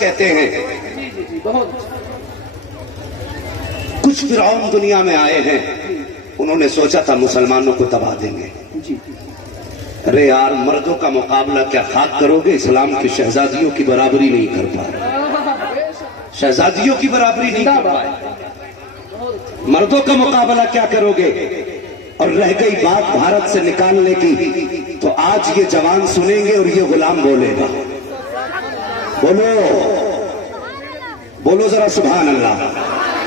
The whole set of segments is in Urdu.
کہتے ہیں کچھ فرعون دنیا میں آئے ہیں، انہوں نے سوچا تھا مسلمانوں کو تباہ دیں گے. ارے یار مردوں کا مقابلہ کیا خاک کرو گے؟ اسلام کی شہزادیوں کی برابری نہیں کر پائے، شہزادیوں کی برابری نہیں کر پائے، مردوں کا مقابلہ کیا کرو گے؟ اور رہ گئی بات بھارت سے نکالنے کی، تو آج یہ جوان سنیں گے اور یہ غلام بولے گا. بولو بولو ذرا سبحان اللہ.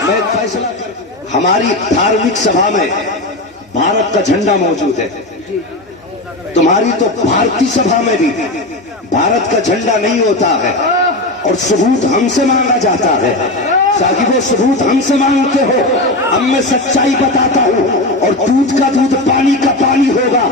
میں فیصلہ ہماری دھارمک سبھا میں بھارت کا جھنڈا موجود ہے، تمہاری تو بھارتی سبھا میں بھی بھارت کا جھنڈا نہیں ہوتا ہے، اور ثبوت ہم سے مانگا جاتا ہے. صاحب وہ ثبوت ہم سے مانگتے ہو، اب میں سچائی بتاتا ہوں، اور دودھ کا دودھ پانی کا پانی ہوگا،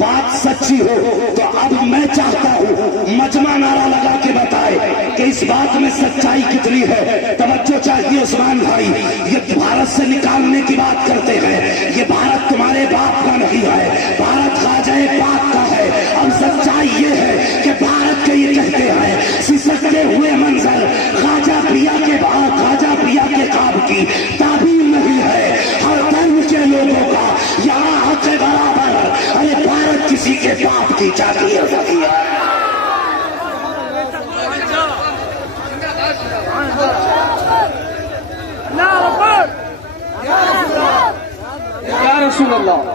بات سچی ہو تو اب میں چاہتا ہوں مجمع نعرہ لگا کے بتائے کہ اس بات میں سچائی کتنی ہے. توجہ چاہیے عثمان بھائی، یہ بھارت سے نکالنے کی بات کرتے ہیں، یہ بھارت تمہارے باپ کا نہیں ہے، بھارت خواجہ پاک کا ہے. اب سچائی یہ ہے کہ بھارت کے یہ کہتے ہیں سسکتے ہوئے منظر خواجہ پریا کے بعد خواجہ پریا کے خواب کی تعبیر نہیں ہے. ہر دھرم کے لوگوں کا یہاں حق برابر. ارے بھارت کسی کے باپ کی چاہتی ہے. یا رسول اللہ،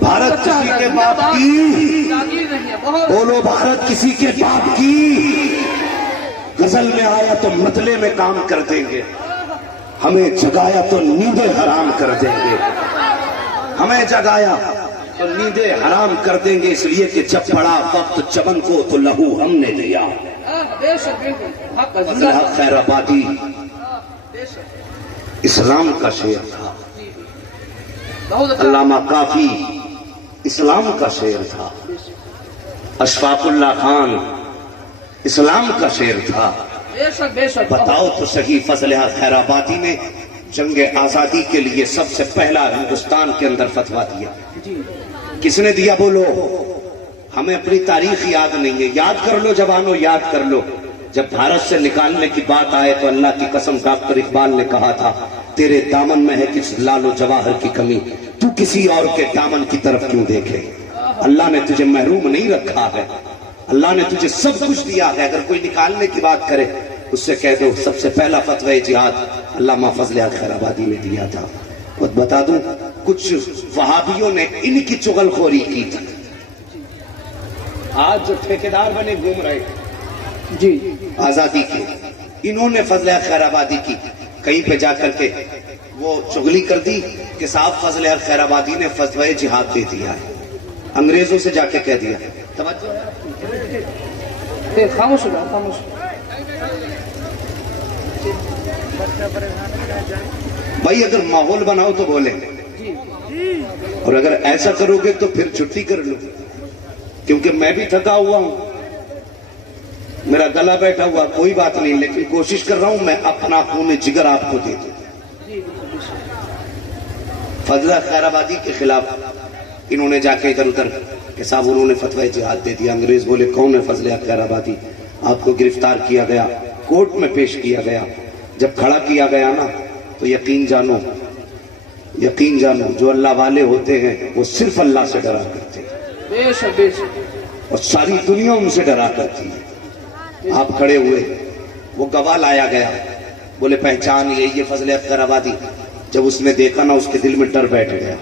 بھارت کسی کے باپ کی، بولو بھارت کسی کے باپ کی. غزل میں آیا تو مطلع میں کام کر دیں گے، ہمیں جگایا تو نیندیں حرام کر دیں گے، ہمیں جگایا تو نیندیں حرام کر دیں گے. اس لیے کہ جب پڑا وقت چمن کو تو لہو ہم نے دیا. فضل حق خیر آبادی اسلام کا شعر تھا، علامہ کافی اسلام کا شعر تھا، اشفاق اللہ خان اسلام کا شعر تھا. بتاؤ تو صحیح، فضل حق خیر آبادی نے جنگ آزادی کے لیے سب سے پہلا ہندوستان کے اندر فتویٰ دیا. کس نے دیا بولو؟ ہمیں اپنی تاریخ یاد نہیں ہے، یاد کر لو جوانو، یاد کر لو. جب بھارت سے نکالنے کی بات آئے تو اللہ کی قسم ڈاکٹر اقبال نے کہا تھا تیرے دامن میں ہے کس لال و جواہر کی کمی، تو کسی اور کے دامن کی طرف کیوں دیکھے. اللہ نے تجھے محروم نہیں رکھا ہے، اللہ نے تجھے سب کچھ دیا ہے. اگر کوئی نکالنے کی بات کرے اس سے کہہ دو سب سے پہلا فتوی جہاد علامہ فضل حق خیر آبادی نے دیا تھا. بتا دوں کچھ وہابیوں نے ان کی چغل خوری کی تھی. آج جو ٹھیکیدار بنے گھوم رہے جی آزادی کے، انہوں نے فضل حق خیر آبادی کی کہیں پہ جا کر کے وہ چغلی کر دی کہ صاحب فضل حق خیر آبادی نے فتوی جہاد دے دیا ہے. انگریزوں سے جا کے کہہ دیا. خاموش ہو جاؤ، خاموش. بھائی اگر ماحول بناؤ تو بولیں، اور اگر ایسا کرو گے تو پھر چھٹی کر لو، کیونکہ میں بھی تھکا ہوا ہوں، میرا گلا بیٹھا ہوا. کوئی بات نہیں، لیکن کوشش کر رہا ہوں میں اپنا خون جگر آپ کو دے دوں. فضل خیر آبادی کے خلاف انہوں نے جا کے ادھر ادھر کہ صاحب انہوں نے فتوی جہاد دے دیا. انگریز بولے کون ہے فضل خیر آبادی؟ آپ کو گرفتار کیا گیا، کورٹ میں پیش کیا گیا. جب کھڑا کیا گیا نا تو یقین جانو جو اللہ والے ہوتے ہیں وہ صرف اللہ سے ڈرا کرتے ہیں، اور ساری دنیا ان سے ڈرا کرتی ہے. آپ کھڑے ہوئے، وہ گواہ لایا گیا، بولے پہچان یہ فضل حق خیر آبادی. جب اس نے دیکھا نا اس کے دل میں ڈر بیٹھ گیا،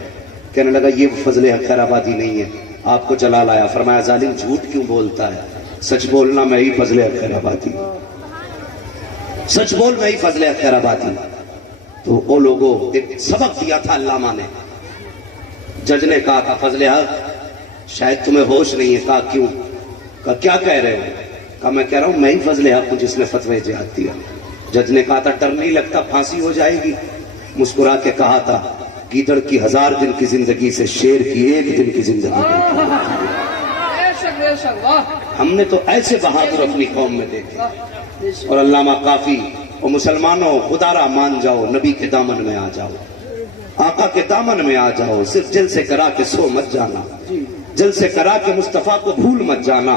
کہنے لگا یہ فضل حق خیر آبادی نہیں ہے. آپ کو جلا لایا، فرمایا ظالم جھوٹ کیوں بولتا ہے، سچ بولنا میں ہی فضل حق خیر آبادی، سچ بول میں ہی فضل حق خیر آبادی. تو وہ لوگوں ایک سبق دیا تھا علامہ نے. جج نے کہا تھا فضل حق شاید تمہیں ہوش نہیں ہے. کہا کیوں؟ کہا کیا کہہ رہے ہو؟ کہا میں کہہ رہا ہوں میں ہی فضل حق ہوں جس نے فتوی جہاد دیا. جج نے کہا تھا ڈر نہیں لگتا پھانسی ہو جائے گی؟ مسکرا کے کہا تھا گیدڑ کی 1000 دن کی زندگی سے شیر کی 1 دن کی زندگی. ہم نے تو ایسے بہادر اپنی قوم میں دیکھے. اور علامہ کافی اور مسلمانوں خدا را مان جاؤ، نبی کے دامن میں آ جاؤ، آقا کے دامن میں آ جاؤ. صرف جل سے کرا کے سو مت جانا، جل سے کرا کے مصطفیٰ کو بھول مت جانا.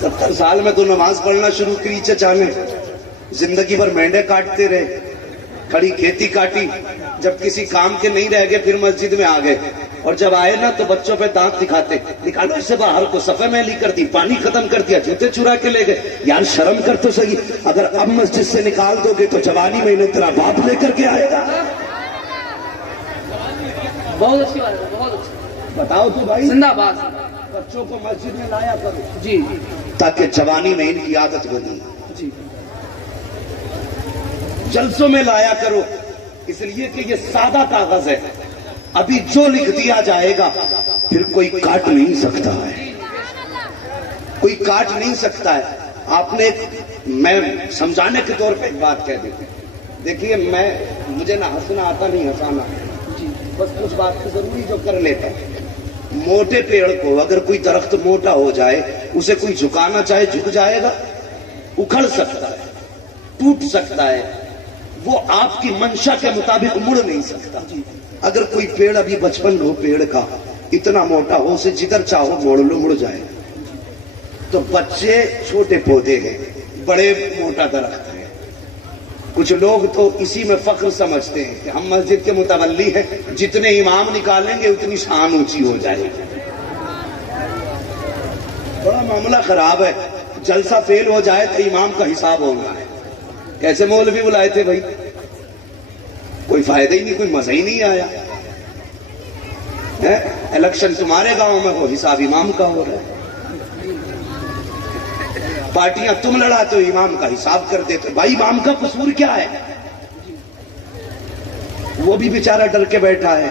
70 سال میں تو نماز پڑھنا شروع کی چچا نے. زندگی بھر مینڈے کاٹتے رہے, کھڑی کھیتی کاٹی, جب کسی کام کے نہیں رہ گئے پھر مسجد میں آ گئے, اور جب آئے نا تو بچوں پہ دانت دکھاتے, نکالو اس سے باہر کو, صفحے میلی کر دی, پانی ختم کر دیا, جوتے چرا کے لے گئے. یار شرم کر تو صحیح, اگر اب مسجد سے نکال دو گے تو جوانی میں انہیں تیرا باپ لے کر کے آئے گا. بہت اچھی بات ہے, بہت اچھی. بتاؤ تو بھائی, زندہ باد. بچوں کو مسجد میں لایا کرو جی تاکہ جوانی میں ان کی عادت بنے. جی. جلسوں میں لایا کرو, اس لیے کہ یہ سادہ کاغذ ہے, ابھی جو لکھ دیا جائے گا پھر کوئی کاٹ نہیں سکتا ہے, کوئی کاٹ نہیں سکتا ہے. آپ نے میں سمجھانے کے طور پہ ایک بات کہہ دیتے, دیکھیے مجھے نہ ہنسنا آتا نہیں ہنسانا, بس کچھ بات کی ضروری جو کر لیتا ہے. موٹے پیڑ کو اگر کوئی درخت موٹا ہو جائے, اسے کوئی جھکانا چاہے جھک جائے گا, اکھڑ سکتا ہے, ٹوٹ سکتا ہے, وہ آپ کی منشا کے مطابق مڑ نہیں سکتا. اگر کوئی پیڑ ابھی بچپن ہو پیڑ کا, اتنا موٹا ہو, اسے جدھر چاہو موڑ لو مڑ جائے. تو بچے چھوٹے پودے ہیں, بڑے موٹا درخت ہے. کچھ لوگ تو اسی میں فخر سمجھتے ہیں کہ ہم مسجد کے متولی ہیں, جتنے امام نکالیں گے اتنی شان اونچی ہو جائے گی. بڑا معاملہ خراب ہے, جلسہ فیل ہو جائے تو امام کا حساب ہونا ہے. کیسے مولوی بلائے تھے بھائی, کوئی فائدہ ہی نہیں, کوئی مزہ ہی نہیں آیا. الیکشن تمہارے گاؤں میں ہو, حساب امام کا ہو رہا ہے. پارٹیاں تم لڑاتے ہو, امام کا حساب کر دیتے. بھائی امام کا قصور کیا ہے؟ وہ بھی بیچارہ ڈر کے بیٹھا ہے.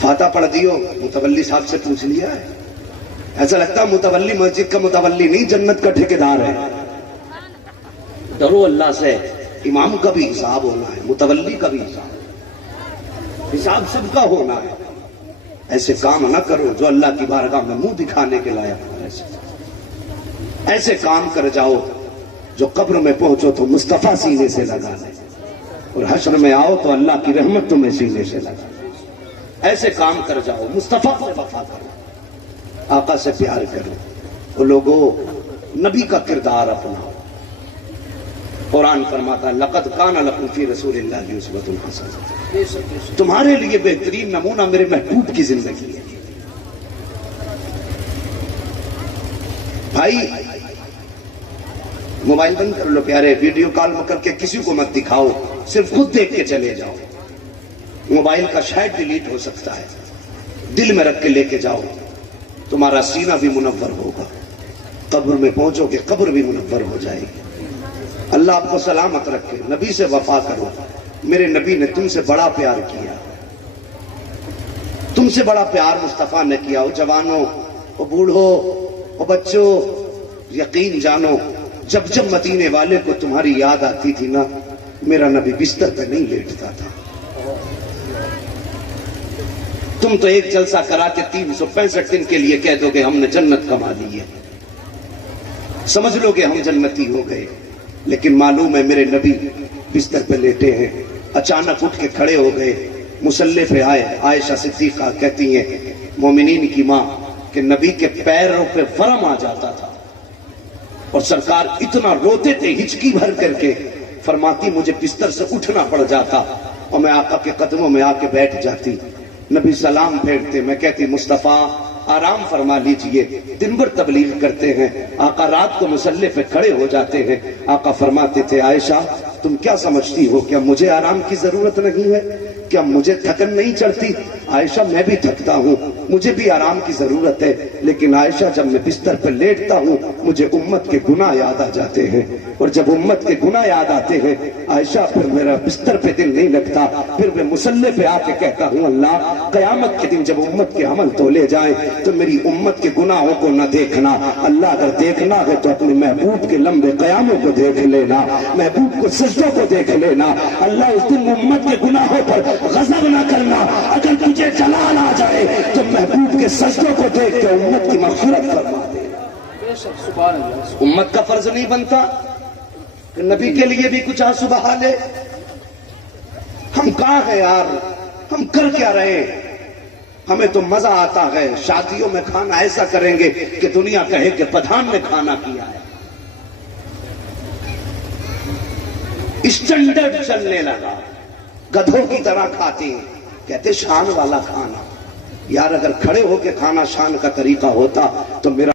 فاتحہ پڑھ دیو, متولی صاحب سے پوچھ لیا ہے؟ ایسا لگتا ہے متولی مسجد کا متولی نہیں, جنت کا ٹھیکیدار ہے. ڈرو اللہ سے, امام کا بھی حساب ہونا ہے, متولی کا بھی حساب سب کا ہونا ہے. ایسے کام نہ کرو جو اللہ کی بارگاہ میں منہ دکھانے کے لائق ہو. ایسے کام کر جاؤ جو قبر میں پہنچو تو مصطفیٰ سینے سے لگا لے, اور حشر میں آؤ تو اللہ کی رحمت تمہیں سینے سے لگا لے. ایسے کام کر جاؤ, مصطفیٰ سے وفا کرو, آقا سے پیار کرو. وہ لوگوں نبی کا کردار اپناؤ. قرآن فرماتا ہے لقد کان لکم فی رسول اللہ اسوۃ حسنہ, تمہارے لیے بہترین نمونہ میرے محبوب کی زندگی ہے. بھائی موبائل بند کر لو پیارے, ویڈیو کال میں کر کے کسی کو مت دکھاؤ, صرف خود دیکھ کے چلے جاؤ. موبائل کا شاید ڈیلیٹ ہو سکتا ہے, دل میں رکھ کے لے کے جاؤ, تمہارا سینہ بھی منور ہوگا. قبر میں پہنچو کہ قبر بھی منور ہو جائے گی. اللہ آپ کو سلامت رکھے. نبی سے وفا کرو. میرے نبی نے تم سے بڑا پیار کیا, تم سے بڑا پیار مصطفیٰ نے کیا. وہ جوانوں, وہ بوڑھوں, وہ بچوں, یقین جانو جب جب مدینے والے کو تمہاری یاد آتی تھی نا, میرا نبی بستر پہ نہیں لیٹتا تھا. تم تو ایک جلسہ کرا کے 365 دن کے لیے کہہ دو کہ ہم نے جنت کما لی ہے, سمجھ لو کہ ہم جنتی ہو گئے. لیکن معلوم ہے میرے نبی بستر پہ لیٹے ہیں, اچانک اٹھ کے کھڑے ہو گئے, مصلی پہ آئے. عائشہ صدیقہ کہتی ہیں, مومنین کی ماں, کہ نبی کے پیروں پہ ورم آ جاتا تھا, اور سرکار اتنا روتے تھے ہچکی بھر کر کے, فرماتی مجھے بستر سے اٹھنا پڑ جاتا اور میں آقا کے قدموں میں آ کے بیٹھ جاتی. نبی سلام پھیرتے, میں کہتی مصطفیٰ آرام فرما لیجئے, دن بھر تبلیغ کرتے ہیں. آقا رات کو مصلی پہ کھڑے ہو جاتے ہیں. آقا فرماتے تھے عائشہ تم کیا سمجھتی ہو, کیا مجھے آرام کی ضرورت نہیں ہے, کیا مجھے تھکن نہیں چڑھتی؟ عائشہ میں بھی تھکتا ہوں, مجھے بھی آرام کی ضرورت ہے, لیکن عائشہ جب میں بستر پہ لیٹتا ہوں مجھے امت کے گناہ یاد آ جاتے ہیں, اور جب امت کے گناہ یاد آتے ہیں عائشہ پھر میرا بستر پہ دل نہیں لگتا, پھر میں مصلی پہ آ کے کہتا ہوں اللہ قیامت کے دن جب امت کے عمل تولے جائیں تو میری امت کے گناہوں کو نہ دیکھنا, اللہ اگر دیکھنا ہے تو اپنے محبوب کے لمبے قیاموں کو دیکھ لینا, محبوب کو سجدوں کو دیکھ لینا. اللہ اس دن امت کے گناہوں پر غضب نہ کرنا. اگر تجھے جلال آ جائے تو محبوب کے سجدوں کو دیکھ کے امت کی مغفرت فرما دے. امت کا فرض نہیں بنتا کہ نبی کے لیے بھی کچھ آنسو بہا لے. ہم کہاں ہیں یار, ہم کر کیا رہے ہیں, ہمیں تو مزہ آتا ہے، شادیوں میں کھانا ایسا کریں گے کہ دنیا کہے کہ پٹھان نے کھانا کیا ہے۔ اسٹینڈرڈ چلنے لگا، گدھوں کی طرح کھاتے ہیں، کہتے شان والا کھانا۔ یار اگر کھڑے ہو کے کھانا شان کا طریقہ ہوتا تو میرا